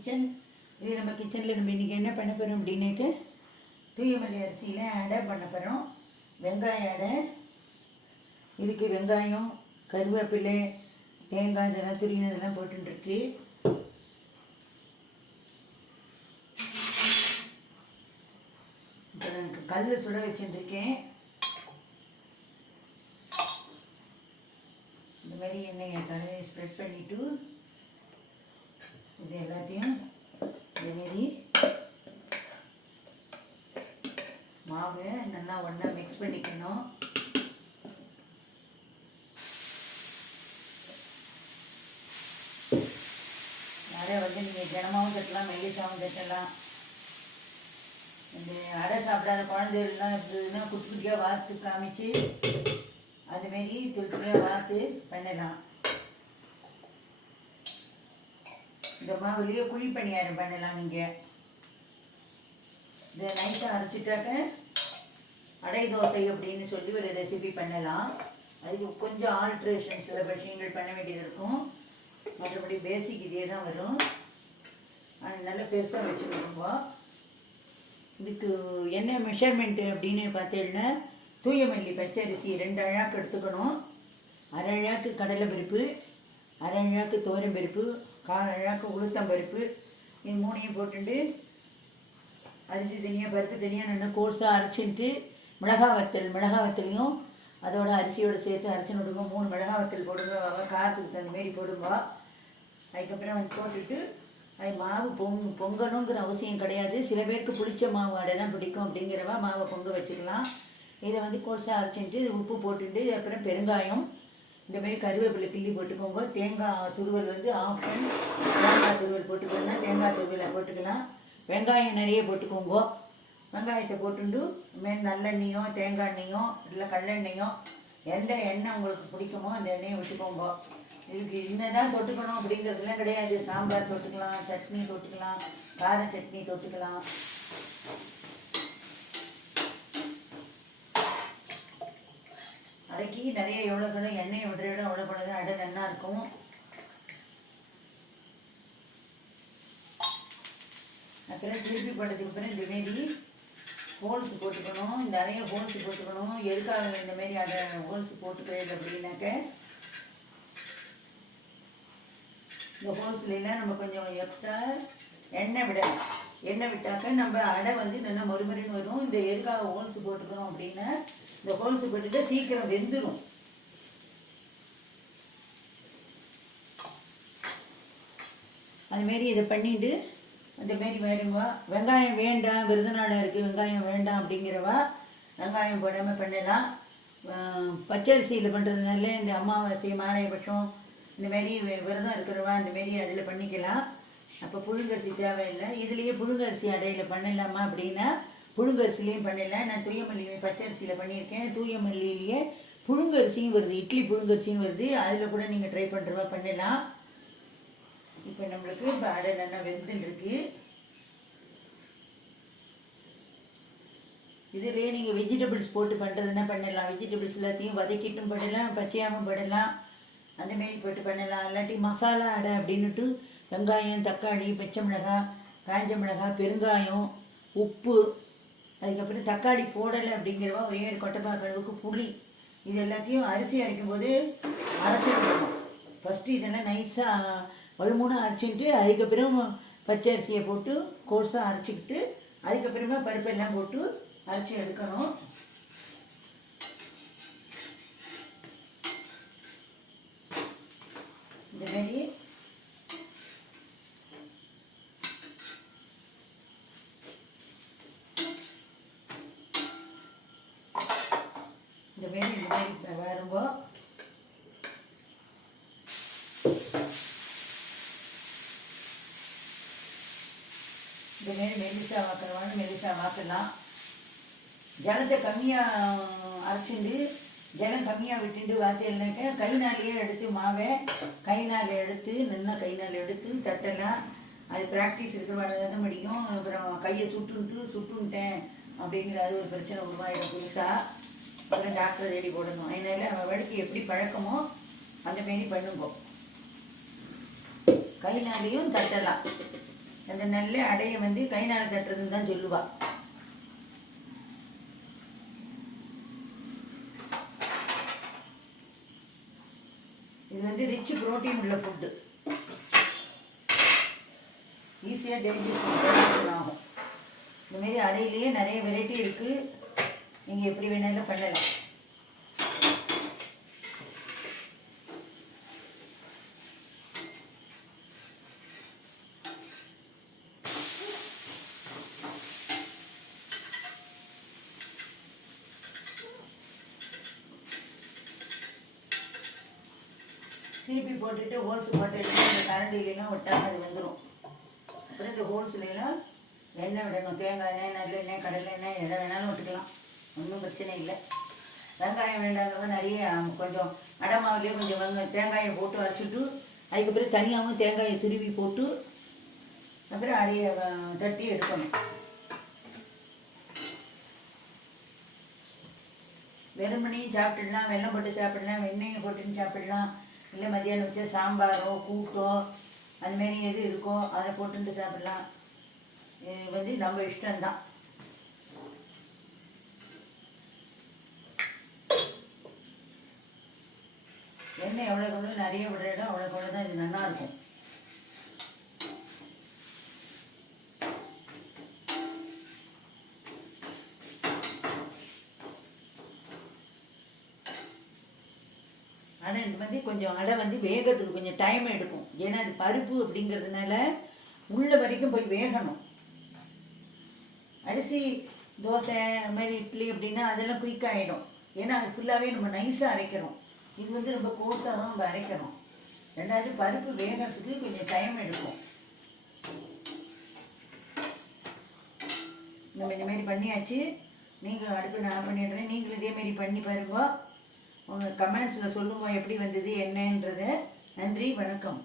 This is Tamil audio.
கிச்சன் இது நம்ம கிச்சனில் நம்ம இன்றைக்கி என்ன பண்ண போகிறோம் அப்படின்னாக்க தூயமல்லி அரிசியில் அடை பண்ண போகிறோம் வெங்காய அடை இதுக்கு வெங்காயம் கருவேப்பிலை தேங்காய் இதெல்லாம் துரினதெல்லாம் போட்டுருக்கு இப்போ நான் கல் சுட வச்சுட்டுருக்கேன். இந்த மாதிரி எண்ணெயை கலையை ஸ்ப்ரெட் பண்ணிவிட்டு இது எல்லாத்தையும் இதேமாரி மாவு நல்லா ஒன்றா மிக்ஸ் பண்ணிக்கணும். நிறைய வந்து நீங்கள் தினமாவும் தட்டலாம் மெல்லிசாவும் தட்டலாம். இந்த அடை சாப்பிடாத குழந்தைகள்லாம் இருந்ததுன்னா குட்டி குட்டியாக வார்த்து காமிச்சு அதுமாரி துளி துளியாக வார்த்து பண்ணலாம். இந்த மாவுலேயே குழி பணியாரம் பண்ணலாம் நீங்கள் இதை நைட்டாக அரைச்சிட்டாக்க அடை தோசை அப்படின்னு சொல்லி ஒரு ரெசிபி பண்ணலாம். அதுக்கு கொஞ்சம் ஆல்ட்ரேஷன் சில விஷயங்கள் பண்ண வேண்டியது இருக்கும். மற்றபடி பேசிக் இதே தான் வரும். ஆனால் நல்லா பெருசாக வச்சுக்கோங்க. இதுக்கு என்ன மெஷர்மெண்ட்டு அப்படின்னு பார்த்தீங்கன்னா தூயமல்லி பச்சரிசி ரெண்டு அழாக்கு எடுத்துக்கணும். அரை அழாக்கு கடலை பருப்பு அரை அழாக்கு தோரம் பருப்பு காலக்கு உளுத்தம் பருப்பு இது மூணையும் போட்டுட்டு அரிசி தனியாக பருப்பு தனியாக நல்லா கோர்ஸாக அரைச்சிட்டு மிளகா வத்தல் மிளகா வத்தலையும் அதோட அரிசியோட சேர்த்து அரைச்சி விடுவோம் மூணு மிளகா வத்தல் போடுவோம் காரத்துக்கு தகுந்த மாரி அதுக்கப்புறம் வந்து போட்டுட்டு அது மாவு பொங் பொங்கணுங்கிற அவசியம் கிடையாது. சில பேருக்கு பிடிச்ச மாவு அடை தான் பிடிக்கும் அப்படிங்கிறவா மாவை பொங்க வச்சுக்கலாம். இதை வந்து கோர்ஸாக அரைச்சிட்டு உப்பு போட்டுட்டு அப்புறம் பெருங்காயம் இந்த மாதிரி கருவேப்பிலை கிள்ளி போட்டுக்கோங்க. தேங்காய் துருவல் வந்து ஆஃப் பண்ணி தேங்காய் துருவல் போட்டுக்கலாம் தேங்காய் துருவலை போட்டுக்கலாம். வெங்காயம் நிறைய போட்டுக்கோங்க. வெங்காயத்தை போட்டுண்டு இதுமாரி நல்லெண்ணெயோ தேங்காய் எண்ணெயோ இல்லை கடலெண்ணெயோ எந்த எண்ணெய் உங்களுக்கு பிடிக்குமோ அந்த எண்ணெயை விட்டுக்கோங்க. இதுக்கு என்னதான் தொட்டுக்கணும் அப்படிங்கிறதுலாம் கிடையாது. சாம்பார் தொட்டுக்கலாம் சட்னி தொட்டுக்கலாம் கார சட்னி தொட்டுக்கலாம். அரைக்கி நிறைய எவ்வளோ எண்ணெய் எண்ணெயை விட அவ்வளோ கூட அடை நல்லா இருக்கும். அப்புறம் திருப்பி போட்டதுக்கு அப்புறம் இந்த மாரி ஹோல்ஸ் போட்டுக்கணும் நிறைய ஹோல்ஸ் போட்டுக்கணும். எதுக்காக இந்த மாரி அதை ஹோல்ஸ் போட்டுக்கிறது அப்படின்னாக்க இந்த ஹோல்ஸ்லாம் நம்ம கொஞ்சம் எக்ஸ்ட்ரா எண்ணெய் விடணும். எண்ணெய் விட்டாக்க நம்ம அடை வந்து நல்லா மறுமறின்னு வரும். இந்த எதுக்காக ஹோல்ஸ் போட்டுக்கிறோம் அப்படின்னா இந்த ஹோல்ஸ் போட்டுட்டு சீக்கிரம் வெந்துடும் அதுமாரி இதை பண்ணிட்டு அந்தமாரி வேணுங்க வெங்காயம் வேண்டாம் விருதுநாளாக இருக்குது வெங்காயம் வேண்டாம் அப்படிங்கிறவா வெங்காயம் போடாமல் பண்ணலாம். பச்சரிசியில் பண்ணுறதுனால இந்த அமாவாசை மாலையபட்சம் இந்த மாரி விரதம் இருக்கிறவா இந்த மாரி அதில் பண்ணிக்கலாம். அப்போ புழுங்கரிசி தேவையில்லை. இதுலேயே புழுங்கரிசி அடையில் பண்ணலாமா அப்படின்னா புழுங்கரிசிலையும் பண்ணலாம் நான் தூயமல்லி பச்சரிசியில் பண்ணியிருக்கேன். தூயமல்லியிலேயே புழுங்கரிசியும் வருது. இட்லி புழுங்கரிசியும் வருது. அதில் கூட நீங்கள் ட்ரை பண்ணுறவா பண்ணலாம். இப்போ நம்மளுக்கு இப்போ அடை நல்லா வெந்துருக்கு இதுலேயே நீங்கள் வெஜிடபிள்ஸ் போட்டு பண்ணுறதுன்னா பண்ணலாம். வெஜிடபிள்ஸ் எல்லாத்தையும் வதக்கிட்டும் பண்ணலாம். பச்சையாகவும் பண்ணலாம். அந்த மாரி போட்டு பண்ணலாம். இல்லாட்டி மசாலா அடை அப்படின்னுட்டு வெங்காயம் தக்காளி பச்சை மிளகாய் காஞ்ச மிளகாய் பெருங்காயம் உப்பு அதுக்கப்புறம் தக்காளி போடலை அப்படிங்கிறவா ஒரே ஒரு கொட்டைப்பாக்கு அளவுக்கு புளி. இது எல்லாத்தையும் அரிசி அரைக்கும் போது அரைச்சிடணும் ஃபஸ்ட்டு இதெல்லாம் நைஸாக வலுமூணு அரைச்சிக்கிட்டு அதுக்கப்புறம் பச்சை அரிசியை போட்டு கோர்ஸாக அரைச்சிக்கிட்டு அதுக்கப்புறமா பருப்பெல்லாம் போட்டு அரைச்சி எடுக்கணும். இந்த மாதிரி இந்த மாதிரி இந்த மாதிரி வரும்போ இந்த மாரி மெலிசா வாக்குறவாங்க மெலிசா வாக்கலாம் ஜலத்தை கம்மியாக அரைச்சிண்டு ஜலம் கம்மியாக விட்டுண்டு வாத்தியல்னாக்க கை நாளையே எடுத்து மாவை கை நாள் எடுத்து நின்ன கை நாள் எடுத்து தட்டலாம் அது ப்ராக்டிஸ் இருக்கிற தான் முடியும். அப்புறம் கையை சுட்டுன்ட்டு சுட்டுன்ட்டேன் அப்படிங்கிற அது ஒரு பிரச்சனை உருவாயிடும் புதுசாக அப்புறம் டாக்டர் தேடி போடணும். அதனால வழிக்கு எப்படி பழக்கமோ அந்த மாரி பண்ணுங்க. கை நாளையும் தட்டலாம் அந்த நல்ல அடைய வந்து கை நாள் தட்டுறதுன்னு தான் சொல்லுவா. இது வந்து ரிச் புரோட்டீன் உள்ள ஃபுட்டு ஈஸியாக டைஜஷன் ஆகும் இந்த மாதிரி அடையிலேயே நிறைய வெரைட்டி இருக்குது நீங்கள் எப்படி வேணாலும் பண்ணலாம். திருப்பி போட்டுட்டு ஹோல்ஸ் போட்டு இந்த கரண்டிலாம் விட்டால் அது வந்துடும் அப்புறம் இந்த ஹோல்ஸ்லாம் எண்ணெய் விடணும். தேங்காய் எண்ணெய் நல்லெண்ணெய் கடலை எண்ணெய் எதை வேணாலும் விட்டுக்கலாம் ஒன்றும் பிரச்சனை இல்லை. வெங்காயம் வேண்டாங்கிறத நிறைய கொஞ்சம் அடமாவிலே கொஞ்சம் வெங்க தேங்காயை போட்டு வச்சுட்டு அதுக்கப்புறம் தனியாகவும் தேங்காயை துருவி போட்டு அப்புறம் அடைய தட்டி எடுக்கணும். வெறுமனையும் சாப்பிடலாம். வெள்ளம் போட்டு சாப்பிடலாம். வெண்ணெயை போட்டுன்னு சாப்பிடலாம். இல்லை மத்தியானம் வச்சா சாம்பாரோ கூட்டோ அதுமாரி மாதிரி எது இருக்கோ அதை போட்டுட்டு சாப்பிடலாம். இது வந்து நம்ம இஷ்டம்தான். எண்ணெய் எவ்வளோக்கு எவ்வளோ நிறைய விடுறதோ அவ்வளோக்கு அவ்வளோ தான் இது நல்லாயிருக்கும் ஆனால் இது வந்து கொஞ்சம் அடை வந்து வேகிறதுக்கு கொஞ்சம் டைம் எடுக்கும். ஏன்னா அது பருப்பு அப்படிங்கிறதுனால உள்ள வரைக்கும் போய் வேகணும். அரிசி தோசை அது மாதிரி இட்லி அப்படின்னா அதெல்லாம் குயிக் ஆகிடும் ஏன்னா அது ஃபுல்லாகவே நம்ம நைஸாக அரைக்கிறோம் இது வந்து ரொம்ப கோர்ஸாக தான் நம்ம அரைக்கிறோம் ரெண்டாவது பருப்பு வேகிறதுக்கு கொஞ்சம் டைம் எடுக்கும். நம்ம இந்த மாதிரி பண்ணியாச்சு. நீங்கள் அடுப்பு நான் பண்ணிடுறேன். நீங்களும் இதே மாதிரி பண்ணி பாருங்க. உங்கள் கமெண்ட்ஸில் சொல்லுவோம் எப்படி வந்தது என்னன்றதை. நன்றி வணக்கம்.